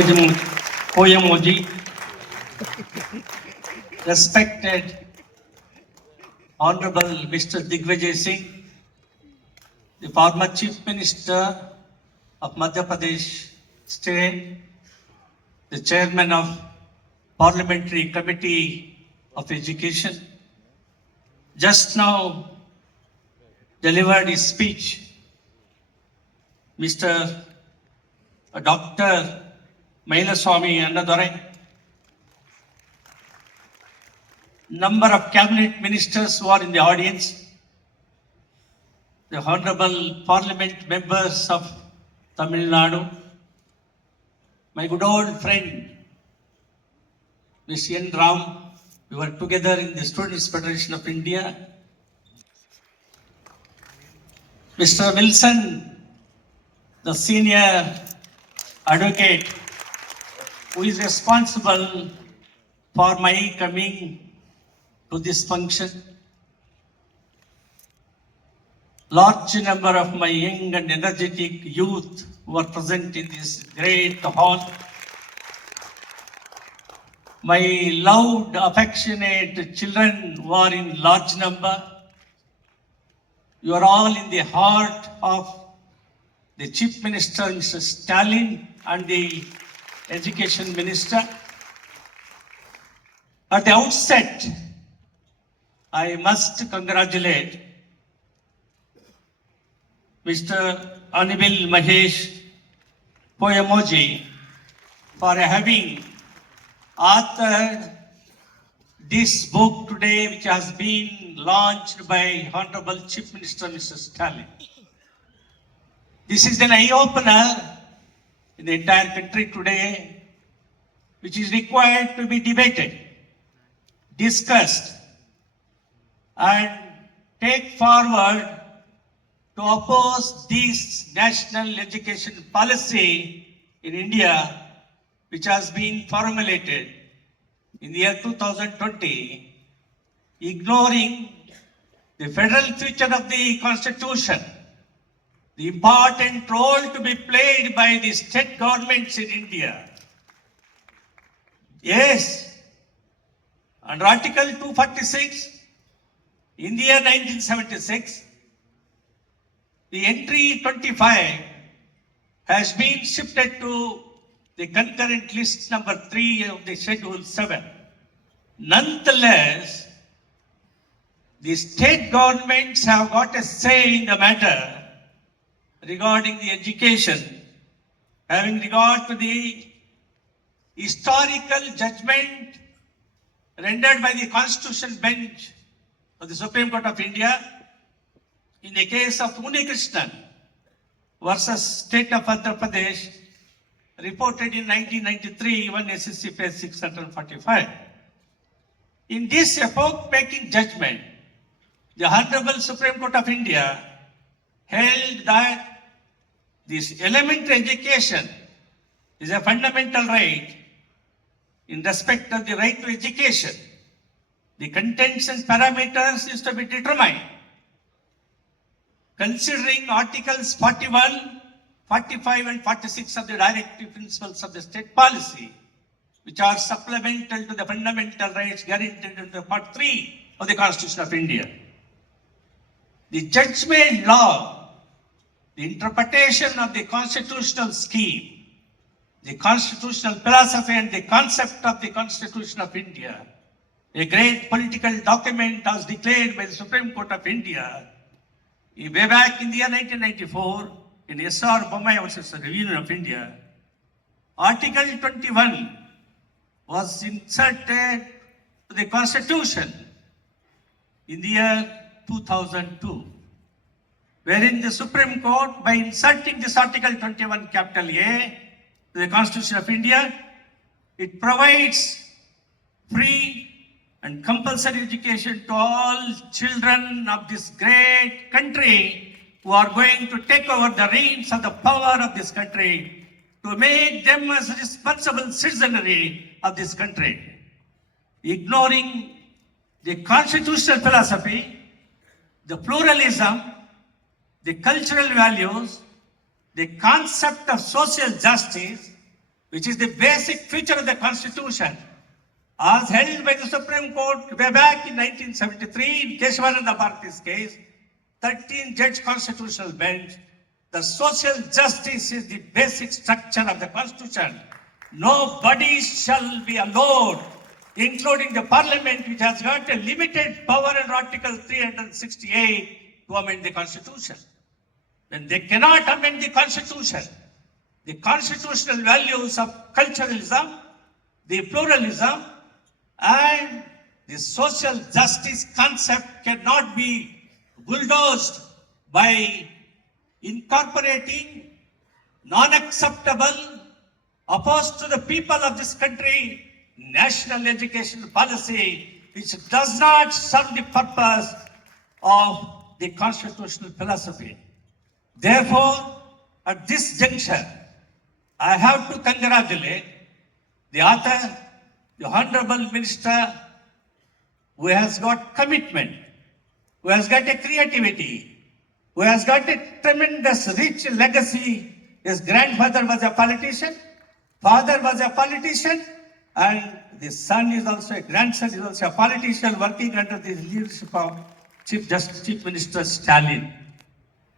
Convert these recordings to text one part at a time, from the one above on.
Poemoji, respected Honorable Mr. Digvijay Singh, the former Chief Minister of Madhya Pradesh State, the Chairman of Parliamentary Committee of Education, just now delivered his speech, Mr. Dr. Mailaswamy Annadurai, number of cabinet ministers who are in the audience, the honorable parliament members of Tamil Nadu, my good old friend, Ms. N. Ram, we were together in the Students' Federation of India, Mr. Wilson, the senior advocate who is responsible for my coming to this function. Large number of my young and energetic youth who are present in this great hall. My loud, affectionate children who are in large number. You are all in the heart of the Chief Minister, Mr. Stalin, and the Education Minister. At the outset, I must congratulate Mr. Anibil Mahesh Poemoji for having authored this book today, which has been launched by Honorable Chief Minister Mr. Stalin. This is an eye-opener in the entire country today, which is required to be debated, discussed, and take forward to oppose this national education policy in India, which has been formulated in the year 2020, ignoring the federal feature of the Constitution, the important role to be played by the state governments in India. Yes, under Article 246, in the year 1976, the entry 25 has been shifted to the concurrent list number 3 of the Schedule 7. Nonetheless, the state governments have got a say in the matter regarding the education, having regard to the historical judgment rendered by the Constitutional Bench of the Supreme Court of India in the case of Unikrishnan versus State of Andhra Pradesh, reported in 1993, 1 SSC page 645. In this epoch-making judgment, the Honorable Supreme Court of India held that this elementary education is a fundamental right. In respect of the right to education, the contents and parameters is to be determined considering Articles 41, 45 and 46 of the directive principles of the state policy, which are supplemental to the fundamental rights guaranteed under Part 3 of the Constitution of India. The judge-made law, the interpretation of the constitutional scheme, the constitutional philosophy and the concept of the Constitution of India, a great political document as declared by the Supreme Court of India, way back in the year 1994, in S.R. Bommai versus the Union of India, Article 21 was inserted to the Constitution in the year 2002, wherein the Supreme Court, by inserting this Article 21 capital A to the Constitution of India, it provides free and compulsory education to all children of this great country who are going to take over the reins of the power of this country, to make them as responsible citizenry of this country. Ignoring the constitutional philosophy, the pluralism, the cultural values, the concept of social justice, which is the basic feature of the Constitution, as held by the Supreme Court way back in 1973 in Keshavananda Bharati's case, 13-judge constitutional bench, the social justice is the basic structure of the Constitution. Nobody shall be allowed, including the Parliament, which has got a limited power under Article 368 to amend the Constitution. When they cannot amend the Constitution, the constitutional values of culturalism, the pluralism, and the social justice concept cannot be bulldozed by incorporating non-acceptable, opposed to the people of this country, national education policy, which does not serve the purpose of the constitutional philosophy. Therefore, at this juncture, I have to congratulate the author, the Honorable Minister, who has got commitment, who has got a creativity, who has got a tremendous rich legacy. His grandfather was a politician, father was a politician, and the son is also a grandson is also a politician working under the leadership of Chief Minister Stalin.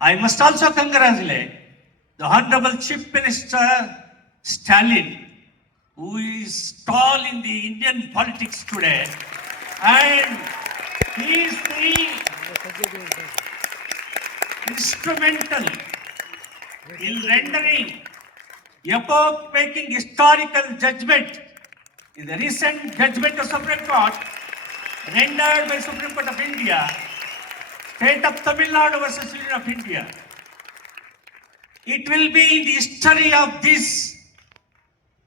I must also congratulate the Honorable Chief Minister Stalin, who is tall in the Indian politics today, and he is the instrumental in rendering epoch-making historical judgment in the recent judgment of Supreme Court rendered by Supreme Court of India, State of Tamil Nadu versus Union of India. It will be in the history of this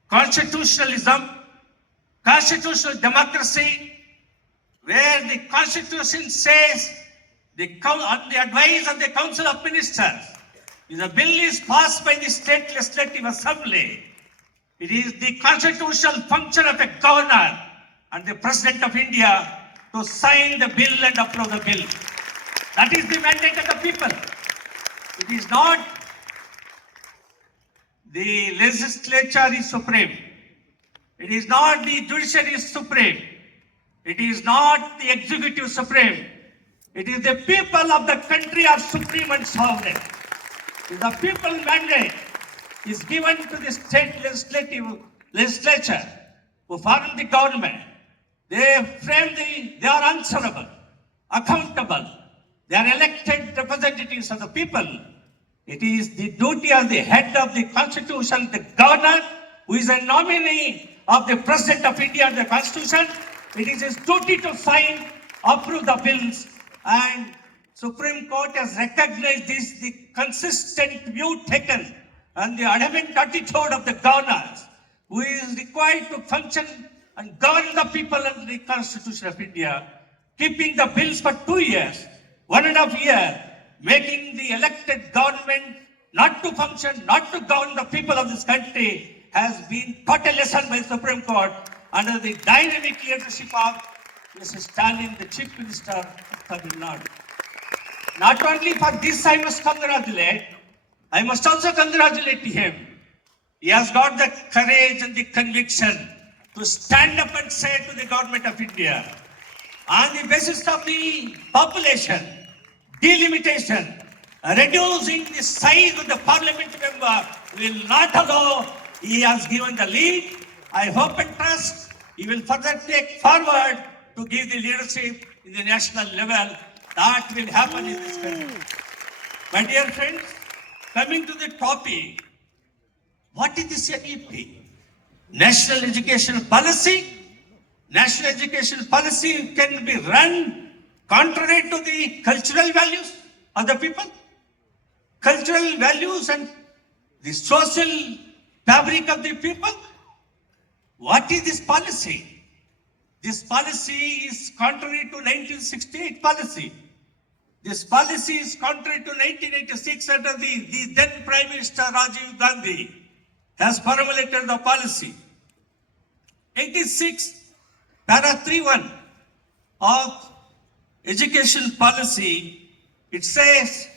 constitutionalism, constitutional democracy, where the Constitution says, on the advice of the Council of Ministers, if the bill is passed by the State Legislative Assembly, it is the constitutional function of a governor and the President of India to sign the bill and approve the bill. That is the mandate of the people. It is not the legislature is supreme. It is not the judiciary is supreme. It is not the executive supreme. It is the people of the country are supreme and sovereign. If the people mandate is given to the state legislature who form the government, they are answerable, accountable. They are elected representatives of the people. It is the duty of the head of the Constitution, the governor, who is a nominee of the President of India and the Constitution. It is his duty to sign, approve the bills, and Supreme Court has recognized this, the consistent view taken and the adamant attitude of the governors, who is required to function and govern the people under the Constitution of India, keeping the bills for 2 years, 1.5 years, making the elected government not to function, not to govern the people of this country, has been taught a lesson by the Supreme Court under the dynamic leadership of Mr. Stalin, the Chief Minister of Tamil Nadu. Not only for this I must congratulate, I must also congratulate him. He has got the courage and the conviction to stand up and say to the government of India, on the basis of the population, delimitation, reducing the size of the parliament member will not allow. He has given the lead. I hope and trust he will further take forward to give the leadership in the national level. That will happen in this country. My dear friends, coming to the topic, what is this NEP? National Education Policy? National Education Policy can be run contrary to the cultural values of the people, cultural values and the social fabric of the people. What is this policy? This policy is contrary to 1968 policy. This policy is contrary to 1986 under the then Prime Minister Rajiv Gandhi has formulated the policy. 86, para 3.1 of education policy, it says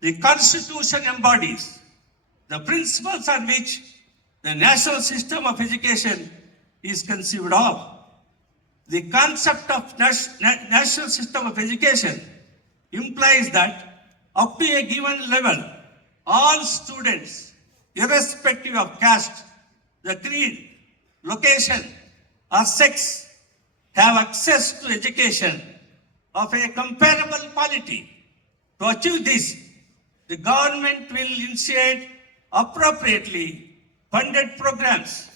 the Constitution embodies the principles on which the national system of education is conceived of. The concept of national system of education implies that up to a given level, all students, irrespective of caste, the creed, location, or sex, have access to education of a comparable quality. To achieve this, the government will initiate appropriately funded programs.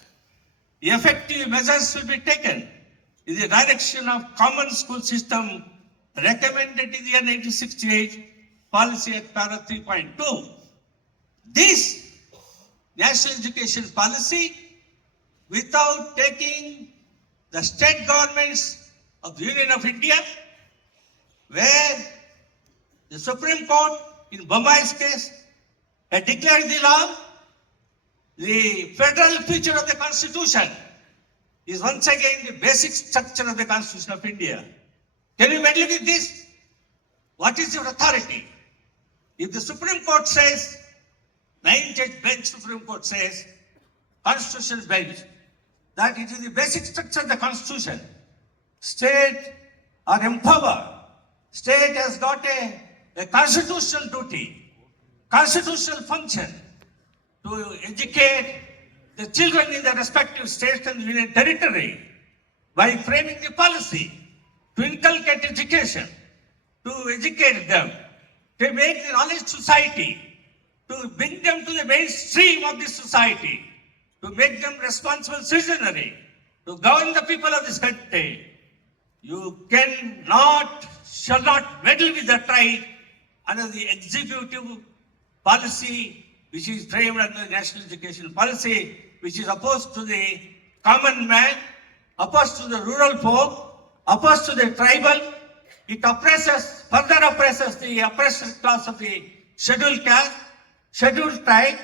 Effective measures will be taken in the direction of common school system recommended in the year 1968 policy at para 3.2. This national education policy, without taking the state governments of the Union of India, where the Supreme Court in Bombai's case had declared the law, the federal feature of the Constitution is once again the basic structure of the Constitution of India. Can you meddle with this? What is your authority? If the Supreme Court says, 9-judge bench Supreme Court says, Constitutional bench, that it is the basic structure of the Constitution, state are empowered. State has got a constitutional duty, constitutional function to educate the children in their respective states and union territory by framing the policy, to inculcate education, to educate them, to make the knowledge society, to bring them to the mainstream of this society, to make them responsible citizenry, to govern the people of this country. You cannot, shall not meddle with the right under the executive policy which is framed under the national education policy, which is opposed to the common man, opposed to the rural folk, opposed to the tribal. It oppresses, further oppresses the oppressed class of the scheduled caste, scheduled tribe,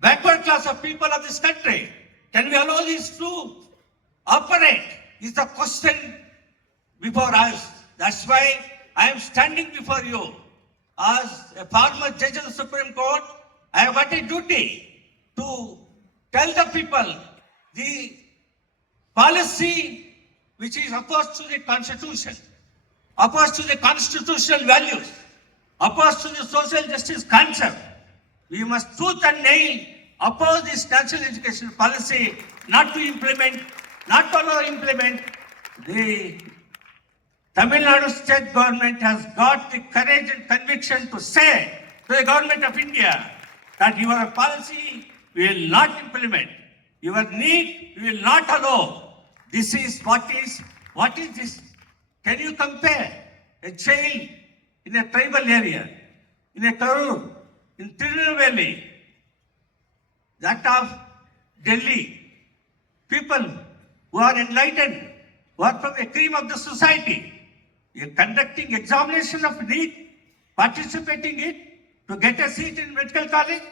backward class of people of this country. Can we allow this to operate? Is the question before us. That's why I am standing before you as a former judge of the Supreme Court. I have got a duty to tell the people the policy which is opposed to the Constitution, opposed to the constitutional values, opposed to the social justice concept. We must tooth and nail oppose this national education policy, not to implement, not to allow implement. The Tamil Nadu state government has got the courage and conviction to say to the government of India that your policy we will not implement. Your need we will not allow. This is what is this? Can you compare a child in a tribal area, in a Karur, in Tirunelveli, that of Delhi, people who are enlightened, who are from the cream of the society, you are conducting examination of need, participating in it to get a seat in medical college,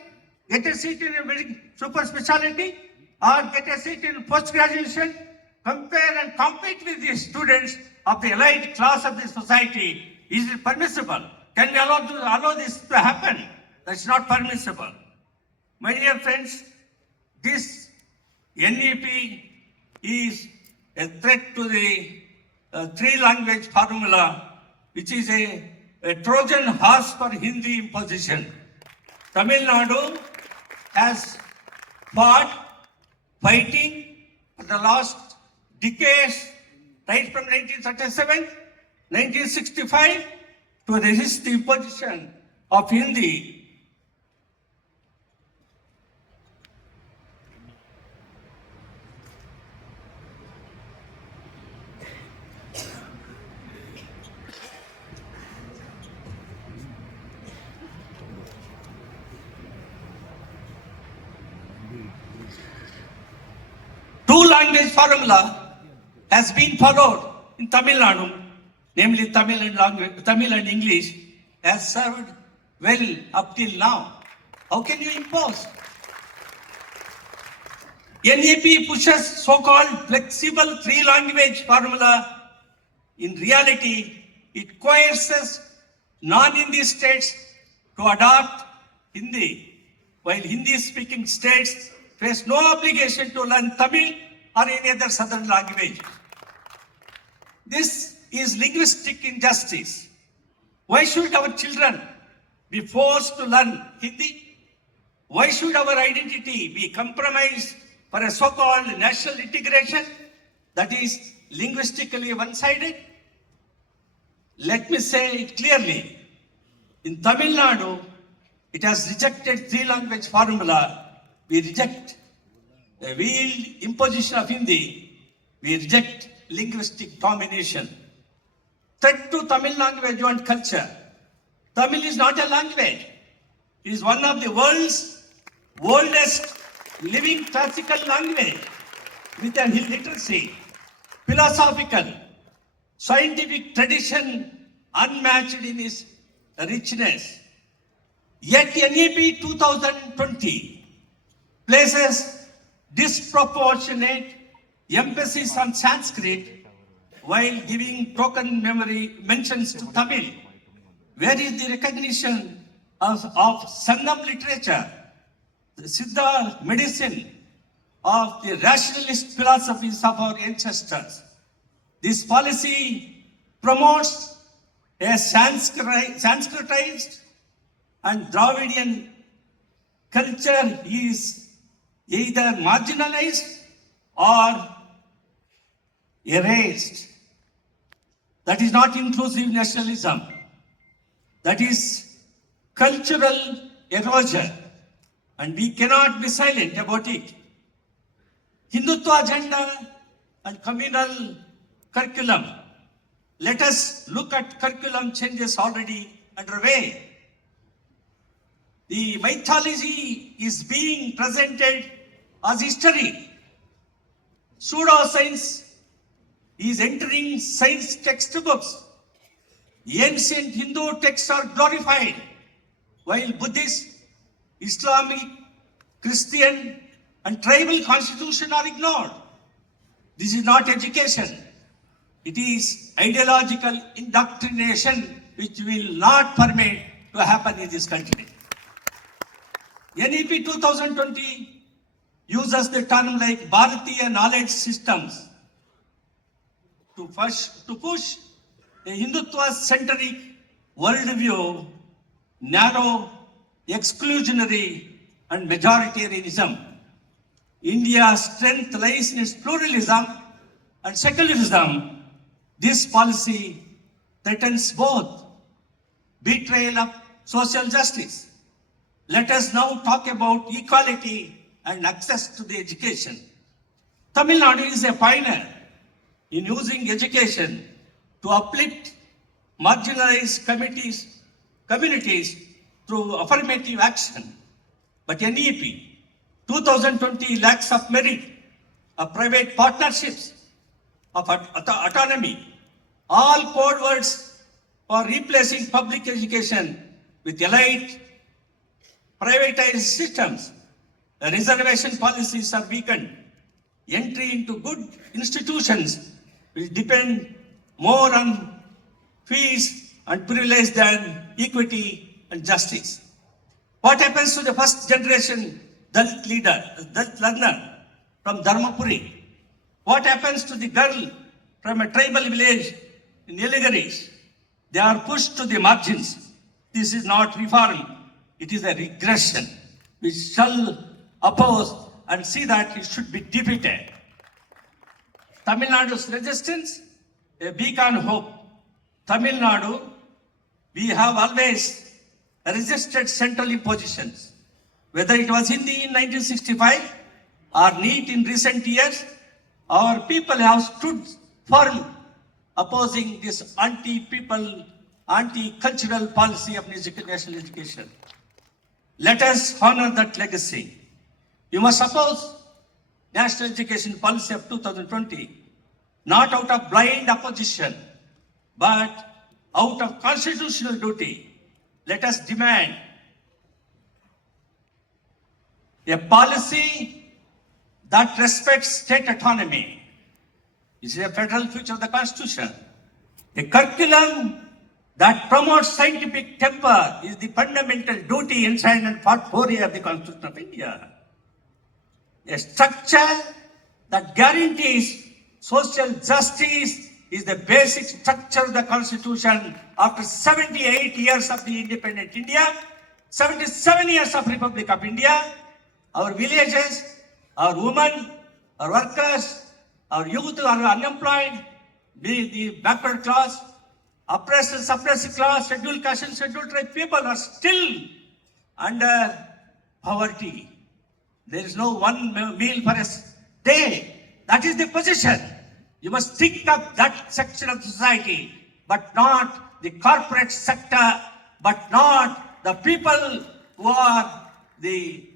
get a seat in a super specialty, or get a seat in post-graduation, compare and compete with the students of the elite class of the society. Is it permissible? Can we allow this to happen? That's not permissible. My dear friends, this NEP is a threat to the three-language formula, which is a Trojan horse for Hindi imposition. Tamil Nadu has fighting for the last decades, right from 1937, 1965, to resist the imposition of Hindi. Two-language formula has been followed in Tamil Nadu, namely Tamil and English, has served well up till now. How can you impose? NEP pushes so-called flexible three-language formula. In reality, it coerces non-Hindi states to adopt Hindi, while Hindi-speaking states face no obligation to learn Tamil or any other southern language. This is linguistic injustice. Why should our children be forced to learn Hindi? Why should our identity be compromised for a so-called national integration that is linguistically one-sided? Let me say it clearly. In Tamil Nadu, it has rejected three-language formula. We reject the veiled imposition of Hindi. We reject linguistic domination. Threat to Tamil language and culture. Tamil is not a language. It is one of the world's oldest living classical language with an illiteracy, philosophical, scientific tradition unmatched in its richness. Yet NEP 2020 places disproportionate emphasis on Sanskrit while giving token memory mentions to Tamil. Where is the recognition of Sangam literature, the Siddha medicine, of the rationalist philosophies of our ancestors? This policy promotes a Sanskritized and Dravidian culture is either marginalized or erased. That is not inclusive nationalism. That is cultural erosion, and we cannot be silent about it. Hindutva agenda and communal curriculum. Let us look at curriculum changes already underway. The mythology is being presented as history. Pseudoscience is entering science textbooks. Ancient Hindu texts are glorified, while Buddhist, Islamic, Christian, and tribal constitution are ignored. This is not education. It is ideological indoctrination which will not permit to happen in this country. NEP 2020 uses the term like Bharatiya knowledge systems to push a Hindutva-centric worldview, narrow, exclusionary, and majoritarianism. India's strength lies in its pluralism and secularism. This policy threatens both betrayal of social justice. Let us now talk about equality and access to the education. Tamil Nadu is a pioneer in using education to uplift marginalized communities through affirmative action. But NEP 2020 lacks of merit, of private partnerships, of autonomy, all code words for replacing public education with elite privatized systems. The reservation policies are weakened. Entry into good institutions will depend more on fees and privilege than equity and justice. What happens to the first generation Dalit learner from Dharmapuri? What happens to the girl from a tribal village in Nilgiris? They are pushed to the margins. This is not reform. It is a regression. We shall oppose and see that it should be defeated. Tamil Nadu's resistance, a beacon hope. Tamil Nadu, we have always resisted central impositions. Whether it was Hindi in 1965 or NEET in recent years, our people have stood firm opposing this anti-people, anti-cultural policy of national education. Let us honor that legacy. You must oppose national education policy of 2020, not out of blind opposition, but out of constitutional duty. Let us demand a policy that respects state autonomy. This is a federal feature of the Constitution. A curriculum that promotes scientific temper is the fundamental duty enshrined in Part 4A of the Constitution of India. A structure that guarantees social justice is the basic structure of the Constitution after 78 years of the independent India, 77 years of Republic of India. Our villages, our women, our workers, our youth who are unemployed, the backward class, oppressed and suppressed class, scheduled caste and scheduled tribe people are still under poverty. There is no one meal for a day. That is the position. You must think of that section of society, but not the corporate sector, but not the people who are the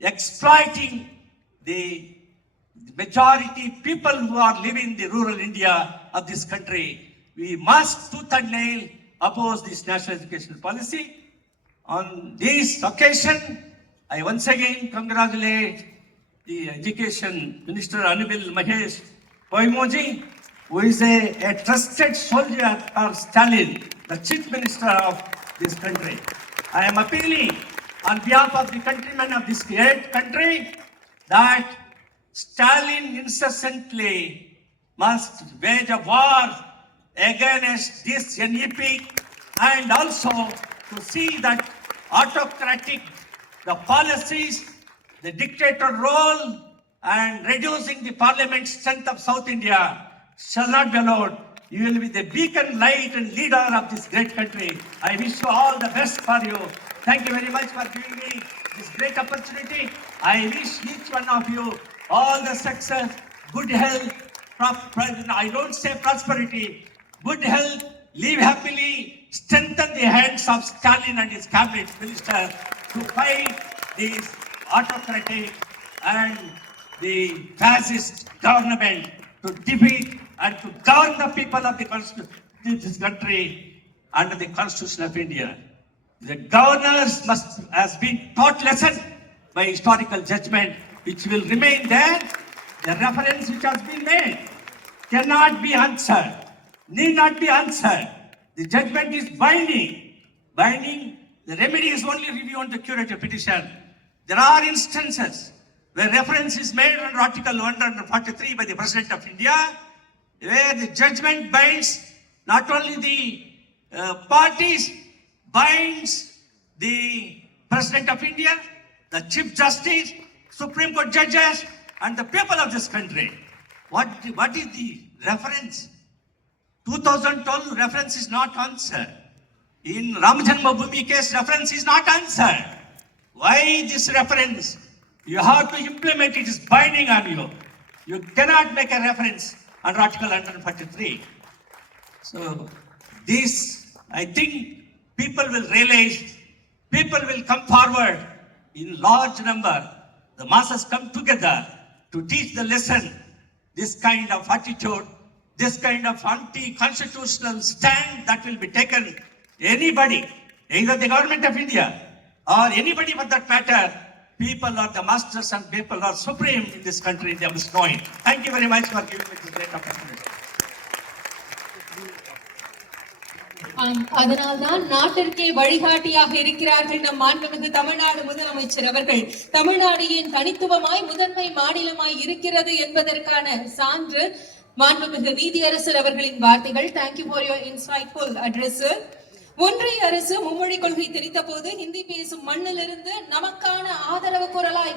exploiting the majority people who are living in the rural India of this country. We must tooth and nail oppose this national education policy. On this occasion, I once again congratulate the Education Minister Honorable Mahesh Poimoji, who is a trusted soldier of Stalin, the Chief Minister of this country. I am appealing on behalf of the countrymen of this great country that Stalin incessantly must wage a war against this NEP and also to see that autocratic, the policies, the dictator role and reducing the parliament strength of South India shall not be allowed. You will be the beacon light and leader of this great country. I wish you all the best for you. Thank you very much for giving me this great opportunity. I wish each one of you all the success, good health, I don't say prosperity, good health, live happily, strengthen the hands of Stalin and his cabinet minister to fight this autocratic and the fascist government, to defeat and to govern the people of this country under the Constitution of India. The governors must has been taught lesson by historical judgment, which will remain there. The reference which has been made cannot be answered, need not be answered. The judgment is binding. Binding, the remedy is only review on the curative petition. There are instances where reference is made under Article 143 by the President of India, where the judgment binds not only the parties, binds the President of India, the Chief Justice, Supreme Court judges, and the people of this country. What is the reference? 2012 reference is not answered. In Ram Janmabhoomi case, reference is not answered. Why this reference? You have to implement it, is binding on you. You cannot make a reference under Article 143. So this, I think people will realize, people will come forward in large number. The masses come together to teach the lesson. This kind of attitude, this kind of anti-constitutional stand that will be taken, anybody, either the government of India or anybody for that matter, people are the masters and people are supreme in this country, they must know it. Thank you very much for giving me this great opportunity. அதனால்தான் நாட்டிற்கே வழிகாட்டியாக இருக்கிறார்கள் நம் மாண்புமிகு தமிழ்நாடு முதலமைச்சர் அவர்கள். தமிழ்நாடு ஏன் தனித்துவமாய் முதன்மை மாநிலமாய் இருக்கிறது என்பதற்கான சான்று மாண்புமிகு நீதியரசர் அவர்களின் வார்த்தைகள். Thank you for your insightful address. ஒன்றிய அரசு மும்மொழி கொள்கை திணித்த போது ஹிந்தி பேசும் மண்ணிலிருந்து நமக்கான ஆதரவு குரலாய்